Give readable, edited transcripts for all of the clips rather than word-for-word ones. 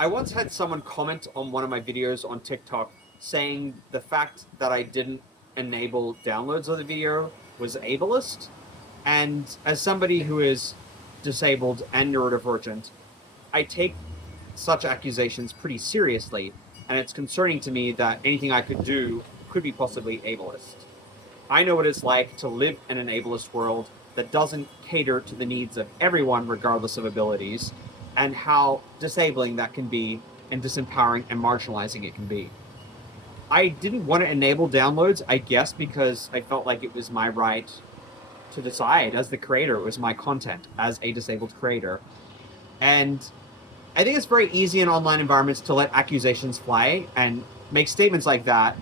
I once had someone comment on one of my videos on TikTok saying the fact that I didn't enable downloads of the video was ableist. And as somebody who is disabled and neurodivergent, I take such accusations pretty seriously, and it's concerning to me that anything I could do could be possibly ableist. I know what it's like to live in an ableist world that doesn't cater to the needs of everyone, regardless of abilities, and how disabling that can be, and disempowering and marginalizing it can be. I didn't want to enable downloads, I guess, because I felt like it was my right to decide as the creator. It was my content as a disabled creator. And I think it's very easy in online environments to let accusations fly and make statements like that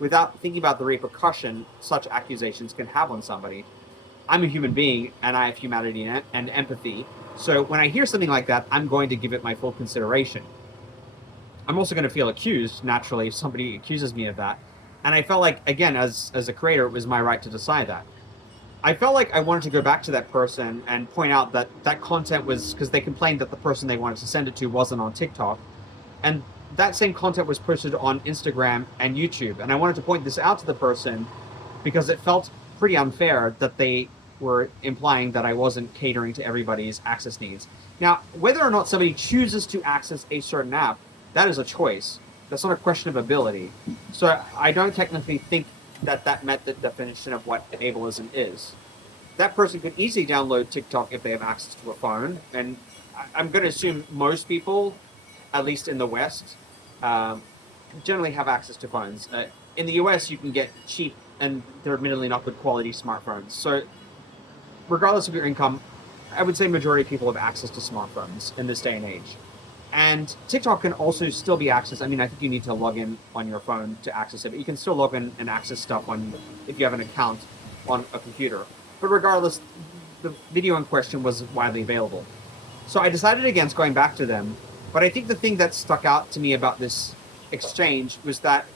without thinking about the repercussion such accusations can have on somebody. I'm a human being and I have humanity and empathy. So when I hear something like that, I'm going to give it my full consideration. I'm also going to feel accused, naturally, if somebody accuses me of that. And I felt like, again, as a creator, it was my right to decide that. I felt like I wanted to go back to that person and point out that that content was, because they complained that the person they wanted to send it to wasn't on TikTok. And that same content was posted on Instagram and YouTube. And I wanted to point this out to the person because it felt pretty unfair that they were implying that I wasn't catering to everybody's access needs. Now, whether or not somebody chooses to access a certain app, that is a choice. That's not a question of ability. So I don't technically think that that met the definition of what ableism is. That person could easily download TikTok if they have access to a phone. And I'm going to assume most people, at least in the West, generally have access to phones. In the US, you can get cheap and they're admittedly not good quality smartphones. So regardless of your income, I would say majority of people have access to smartphones in this day and age. And TikTok can also still be accessed. I mean, I think you need to log in on your phone to access it, but you can still log in and access stuff on if you have an account on a computer. But regardless, the video in question was widely available. So I decided against going back to them. But I think the thing that stuck out to me about this exchange was that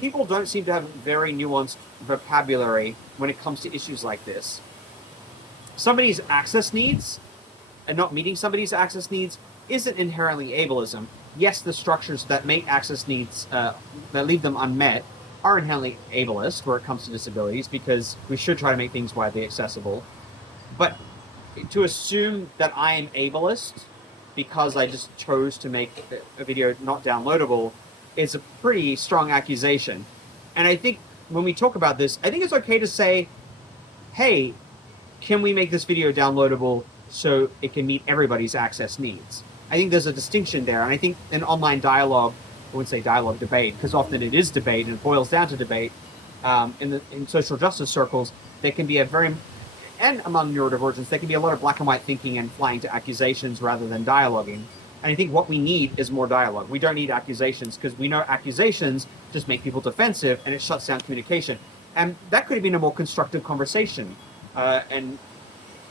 people don't seem to have very nuanced vocabulary when it comes to issues like this. Somebody's access needs and not meeting somebody's access needs isn't inherently ableism. Yes, the structures that make access needs, that leave them unmet, are inherently ableist where it comes to disabilities because we should try to make things widely accessible. But to assume that I am ableist because I just chose to make a video not downloadable is a pretty strong accusation. And I think when we talk about this, I think it's okay to say, hey, can we make this video downloadable so it can meet everybody's access needs? I think there's a distinction there. And I think in online dialogue, I wouldn't say dialogue, debate, because often it is debate and it boils down to debate. In social justice circles, there can be and among neurodivergents, there can be a lot of black and white thinking and flying to accusations rather than dialoguing. And I think what we need is more dialogue. We don't need accusations because we know accusations just make people defensive and it shuts down communication. And that could have been a more constructive conversation. And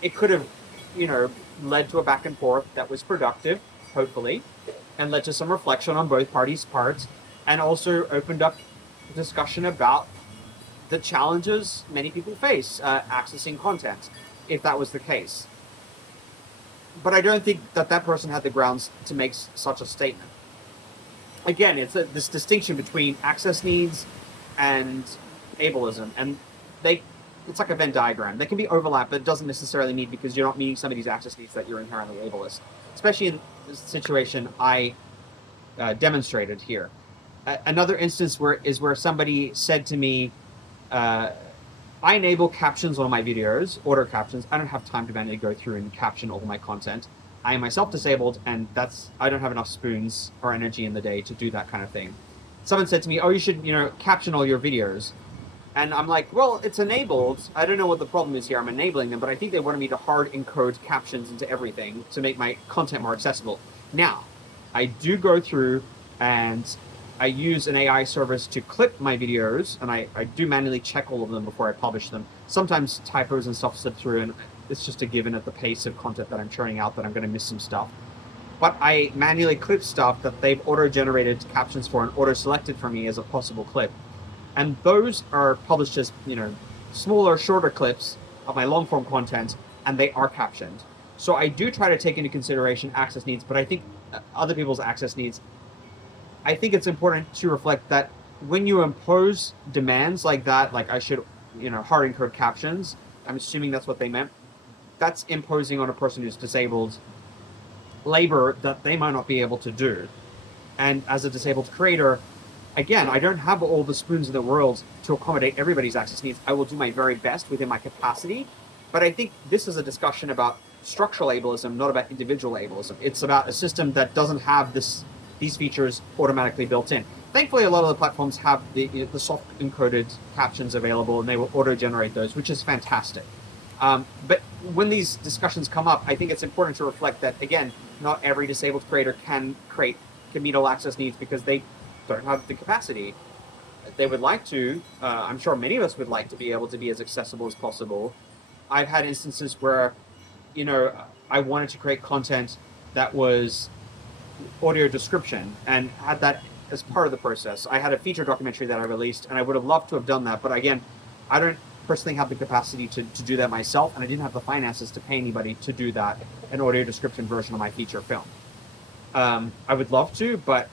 it could have, led to a back and forth that was productive, hopefully, and led to some reflection on both parties' parts, and also opened up discussion about the challenges many people face accessing content, if that was the case. But I don't think that person had the grounds to make such a statement. Again, it's this distinction between access needs and ableism, and it's like a Venn diagram. There can be overlap, but it doesn't necessarily mean because you're not meeting somebody's access needs that you're inherently ableist. Especially in the situation I demonstrated here. Another instance where somebody said to me, I enable captions on my videos, auto captions. I don't have time to manually go through and caption all of my content. I am myself disabled, and I don't have enough spoons or energy in the day to do that kind of thing. Someone said to me, oh, you should, caption all your videos. And I'm like, well, it's enabled. I don't know what the problem is here. I'm enabling them, but I think they wanted me to hard encode captions into everything to make my content more accessible. Now, I do go through and I use an AI service to clip my videos, and I do manually check all of them before I publish them. Sometimes typos and stuff slip through, and it's just a given at the pace of content that I'm churning out that I'm going to miss some stuff. But I manually clip stuff that they've auto-generated captions for and auto-selected for me as a possible clip. And those are published as, smaller, shorter clips of my long-form content, and they are captioned. So I do try to take into consideration access needs, but I think other people's access needs, I think it's important to reflect that when you impose demands like that, like I should, hard encode captions, I'm assuming that's what they meant, that's imposing on a person who's disabled labor that they might not be able to do. And as a disabled creator, again, I don't have all the spoons in the world to accommodate everybody's access needs. I will do my very best within my capacity. But I think this is a discussion about structural ableism, not about individual ableism. It's about a system that doesn't have these features automatically built in. Thankfully, a lot of the platforms have the soft encoded captions available, and they will auto-generate those, which is fantastic. But when these discussions come up, I think it's important to reflect that, again, not every disabled creator can meet all access needs because they don't have the capacity. They would like to. I'm sure many of us would like to be able to be as accessible as possible. I've had instances where, I wanted to create content that was audio description and had that as part of the process. I had a feature documentary that I released, and I would have loved to have done that. But again, I don't personally have the capacity to do that myself, and I didn't have the finances to pay anybody to do that, an audio description version of my feature film. I would love to, but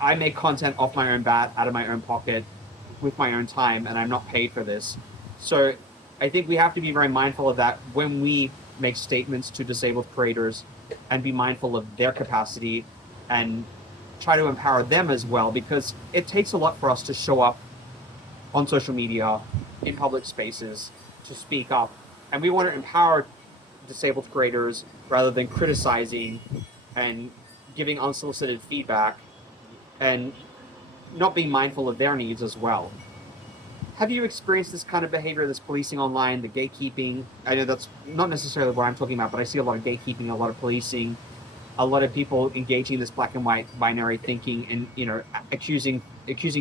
I make content off my own bat, out of my own pocket, with my own time, and I'm not paid for this. So I think we have to be very mindful of that when we make statements to disabled creators, and be mindful of their capacity and try to empower them as well, because it takes a lot for us to show up on social media, in public spaces, to speak up. And we want to empower disabled creators rather than criticizing and giving unsolicited feedback and not being mindful of their needs as well. Have you experienced this kind of behavior, this policing online, the gatekeeping? I know that's not necessarily what I'm talking about, but I see a lot of gatekeeping, a lot of policing, a lot of people engaging in this black and white binary thinking and, accusing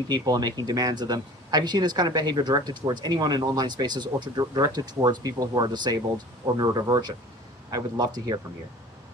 people and making demands of them. Have you seen this kind of behavior directed towards anyone in online spaces or directed towards people who are disabled or neurodivergent? I would love to hear from you.